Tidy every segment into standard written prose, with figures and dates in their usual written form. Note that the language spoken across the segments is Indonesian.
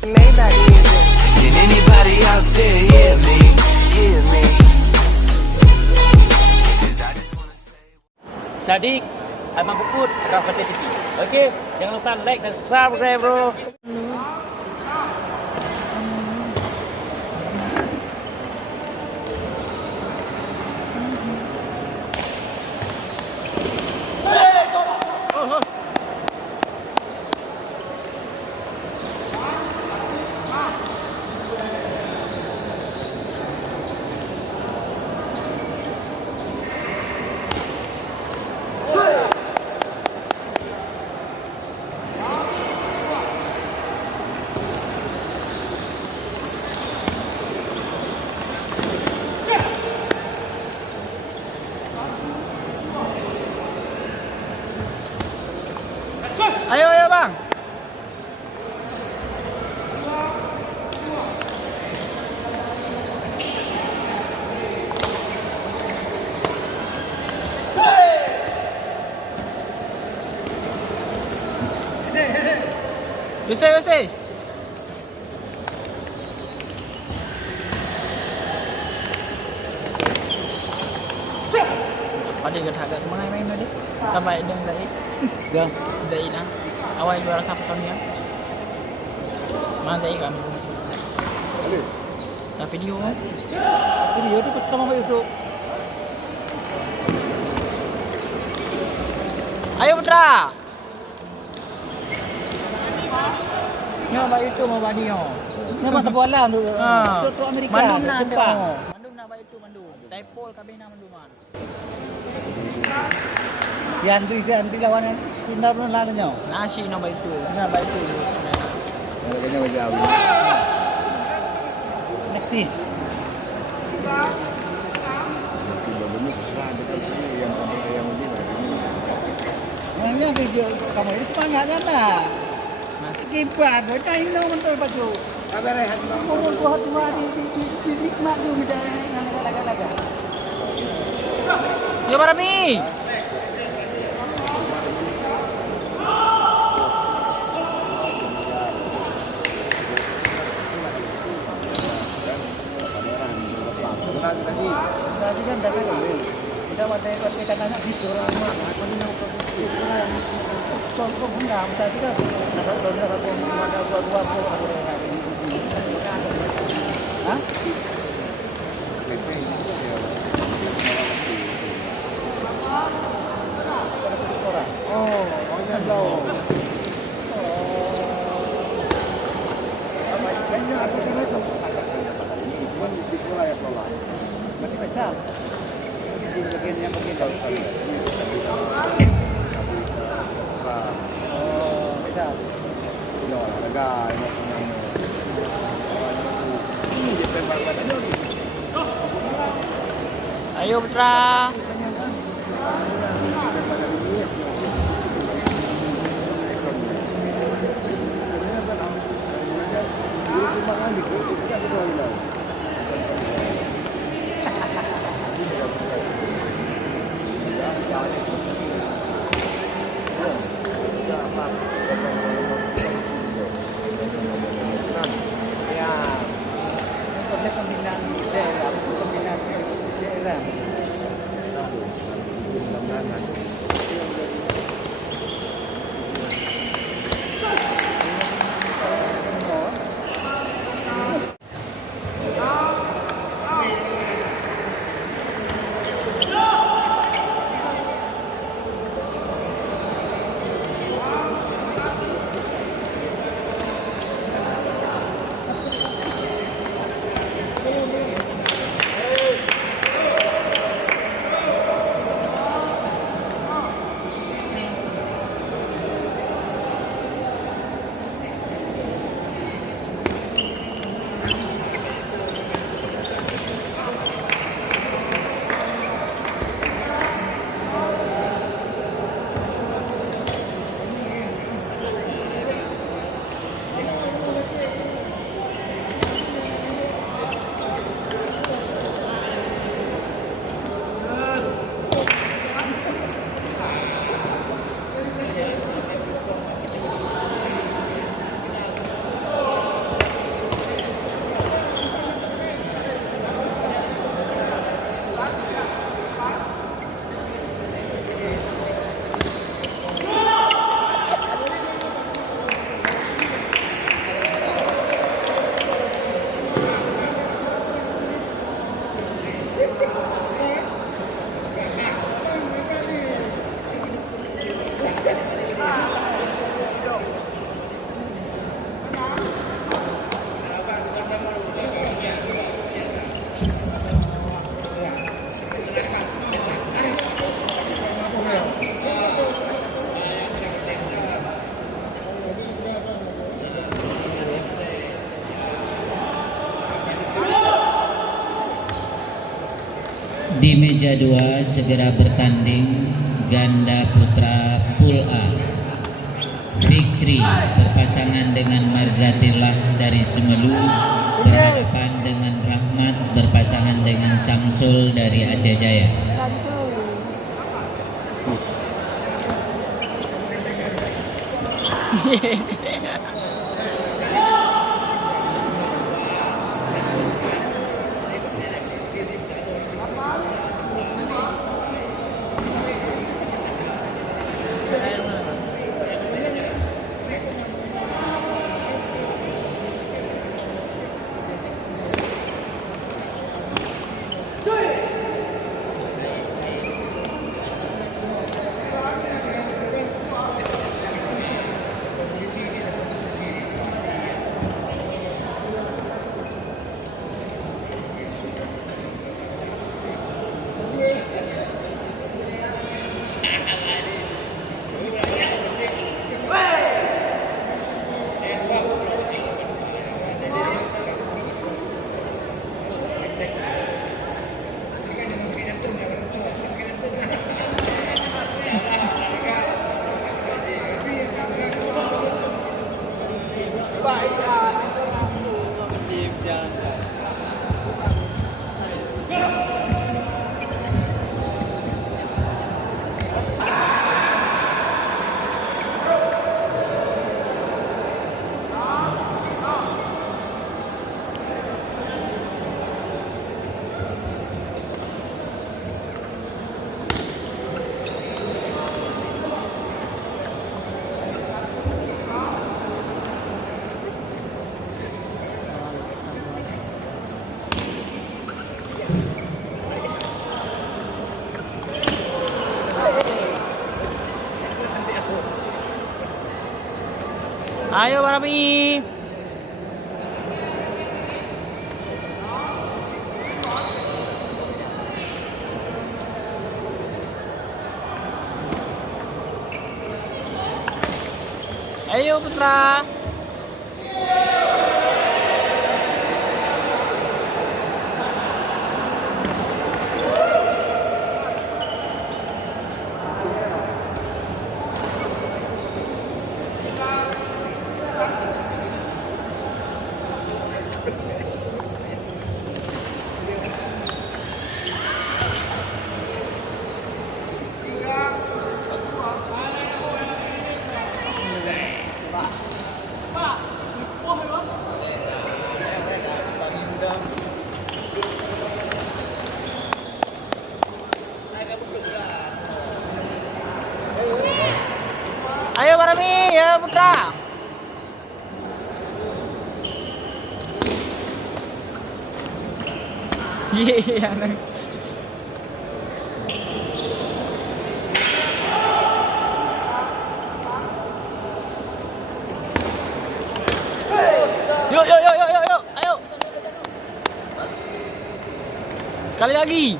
Maybach music. Can anybody out there hear me? Hear me? 'Cause I just wanna say. Sadik, Abang Puput, Rafathia TV. Okey, jangan lupa like dan subscribe bro. Ayo bang. Besar. Pada gerak agak semangat main tadi. Sampai dengan tadi. Dạ. Zaid lah. Awal juara siapa Sonia? Mana Zaid kan? Dah video kan? Video tu pertama kat YouTube. Ayo Putra. Nyo ba itu mau badi nyo. Nama tak bola tu. Ha. Tu Amerika. Mandum na Jepang. Mandum na ba itu mandum. Saipol kabina manduman. Yang tu ikan di lawan pindah pun lalu nyo. Nasi no ba itu. Na ba itu. Kayaknya jauh. Nektis. Memangnya video kamu ini semangatnya lah. Kipas, dah ini mentul baju. Kabar rehat. Mohon Tuhan Tuhan di nikmat tu kita laga-laga. Yo Barami. Tadi kan datang dulu. Kita waktu kita tanya di orang mana, aku ni nak produksi orang. Contoh hendak tadi kan. Nak ada mana buat Hah? Oh, orang tahu. Banyak apa kena tu? Berarti macam di bagian yang bagian tahu. Oh, macam. Ayo Putra. Pembinaan daerah. Di meja 2 segera bertanding ganda putra Pool A. Fikri berpasangan dengan Marzatillah dari Semelu berhadapan dengan Rahmat berpasangan dengan Samsul dari Aceh Jaya. Ayo Barami. Ayo Putra. Ayo Barami, ya Putra. Iya. Yuk, ayo. Sekali lagi.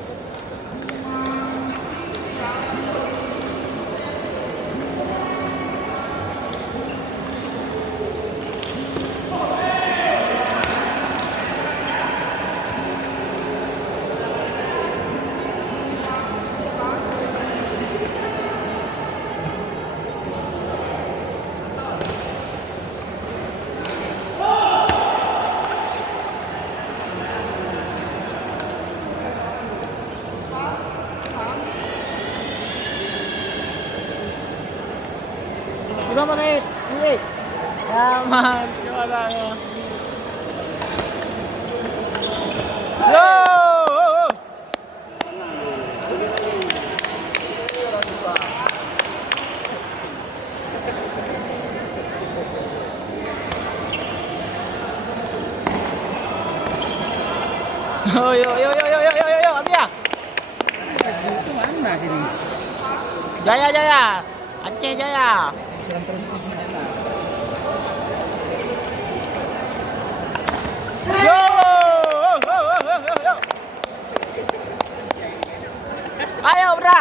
Berapa menit? Menit. Aman, gimana? Yo! Yo, Abia. Itu mana sini? Jaya. Aceh Jaya. Serang terus ke mana? Yo. Ayo, Bra.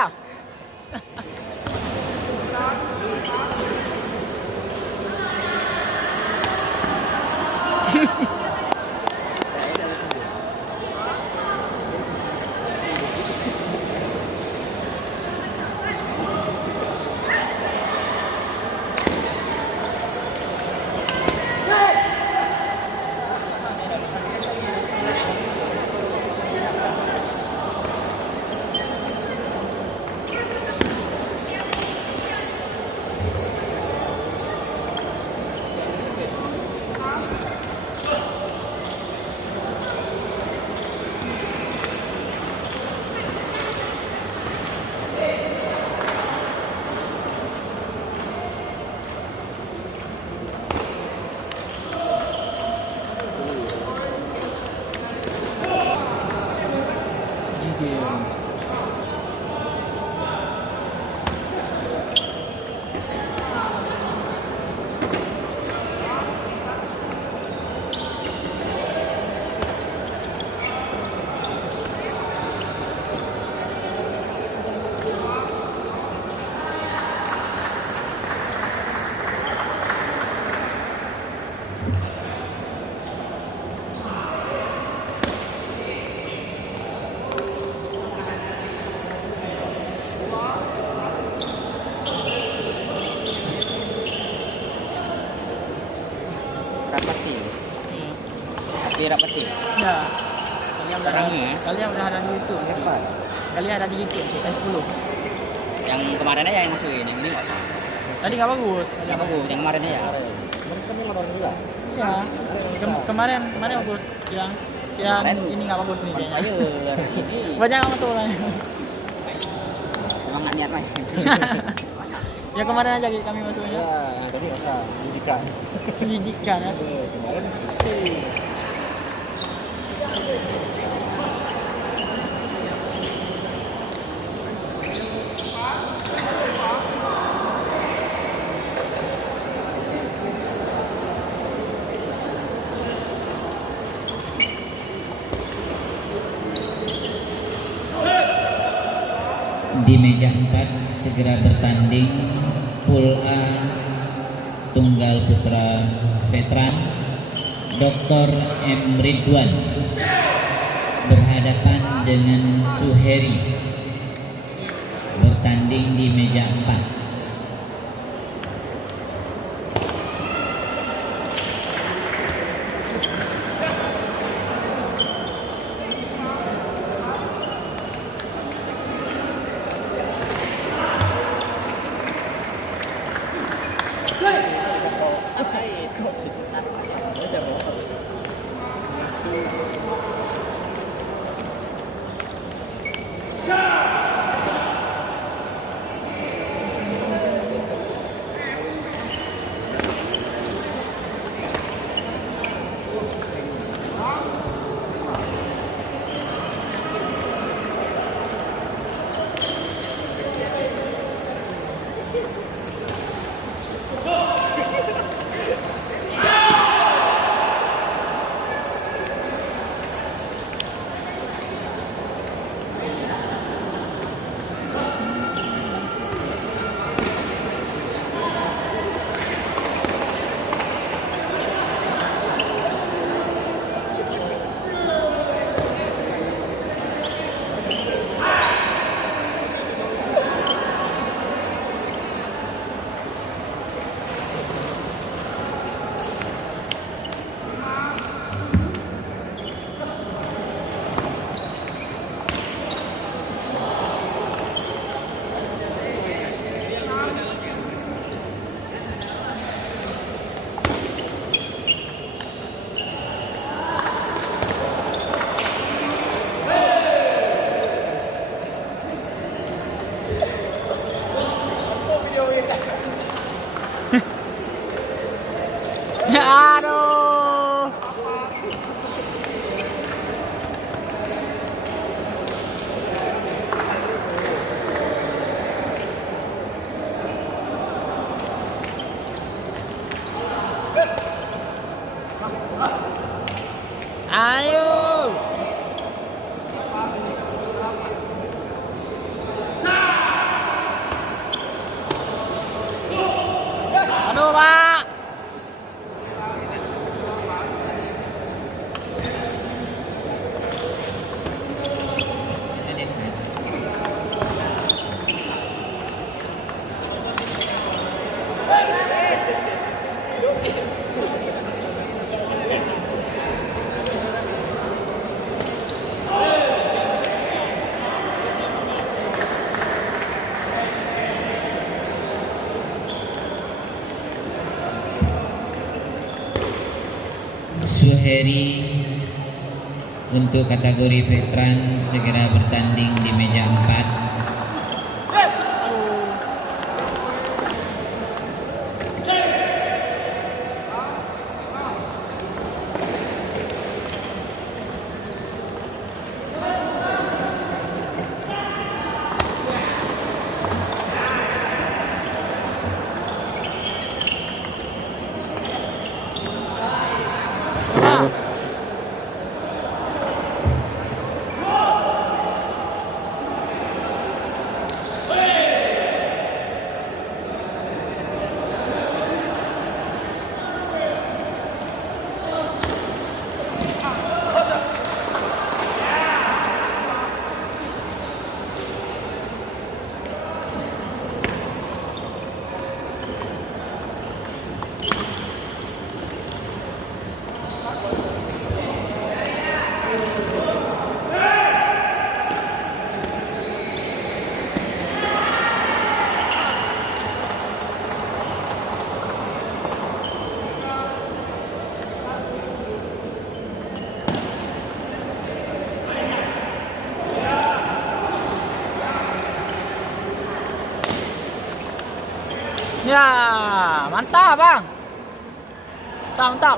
Rapati. Iya. Tapi rapati. Ya. Kalian udah Orangnya, ya? Kalian udah ada di YouTube. Hebat. Kalian ada di YouTube S10. Yang kemarin aja yang masukin, yang ini nggak usah. Tadi nggak bagus. Yang bagus, yang kemarin aja. Iya. Kemarin bagus. Yang Kemarin ini nggak bagus nih kayaknya. Ayo, ini Banyak nggak masuk orangnya. emang nggak niat main. Ya kemarin aja kami masuknya. tadi masa pendidikan. Pendidikan ya. Kemarin Di meja 4 segera bertanding Pool A Tunggal Putra Veteran Dr. M. Ridwan berhadapan dengan Suheri, bertanding di meja 4. Aduh. Ayo. Aduh, Pak. Suheri untuk kategori veteran segera bertanding di meja 4. Ya, mantap bang. Mantap.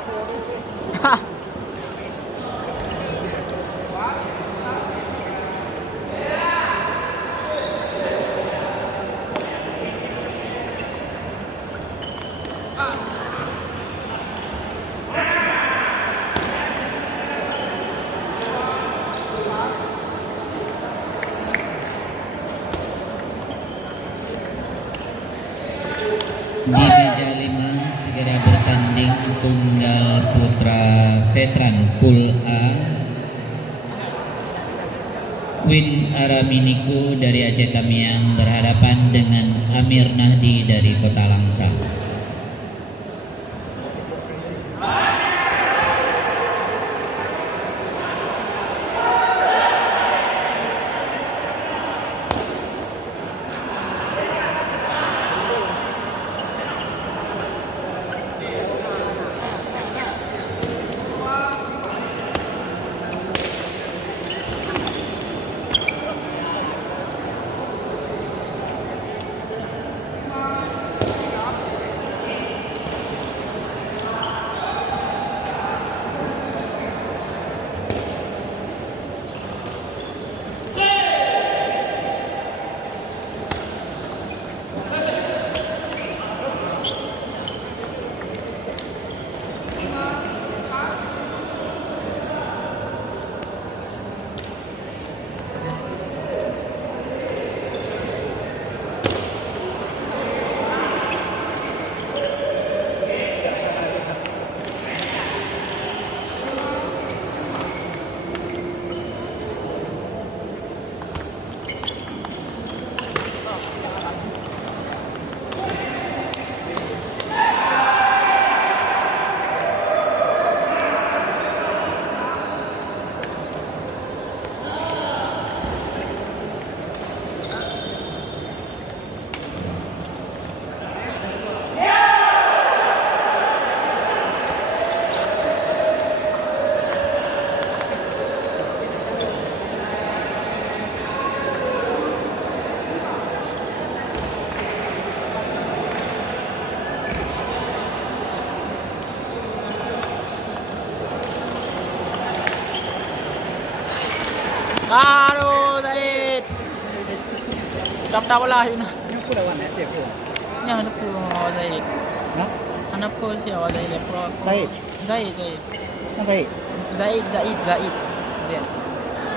Di meja 5 segera bertanding tunggal putra veteran Pool A Win Araminiko dari Aceh Tamiang berhadapan dengan Amir Nahdi dari Kota Langsang. Aduh, Zaid. Dapat bola yun. Yang aku lawan dia pun. Nya ano po Zaid. Ha? Ano po siya Zaid pro. Zaid. Zaid. Nanti Zaid. Zaid.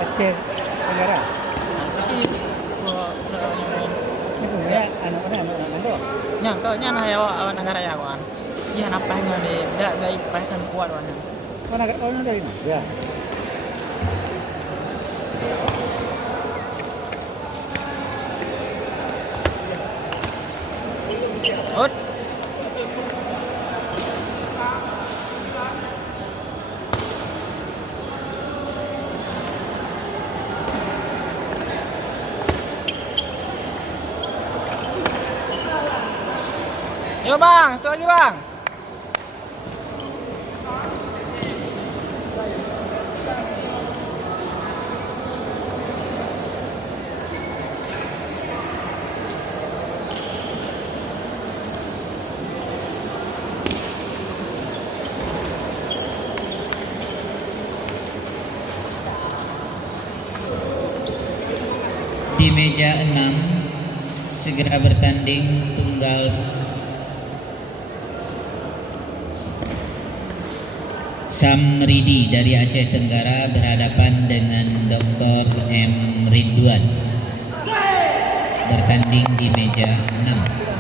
Aceh Tenggara. Ano si po Ini punya anu. nya ko nya na yawa awan negara yawan. Iya napanya ni da Zaid pakan kuat wan. Kau dari mana? Ya. Ut. Yo bang, satu lagi bang. Di meja 6 segera bertanding tunggal Samridi dari Aceh Tenggara berhadapan dengan Dr. M. Ridwan. Bertanding di meja 6.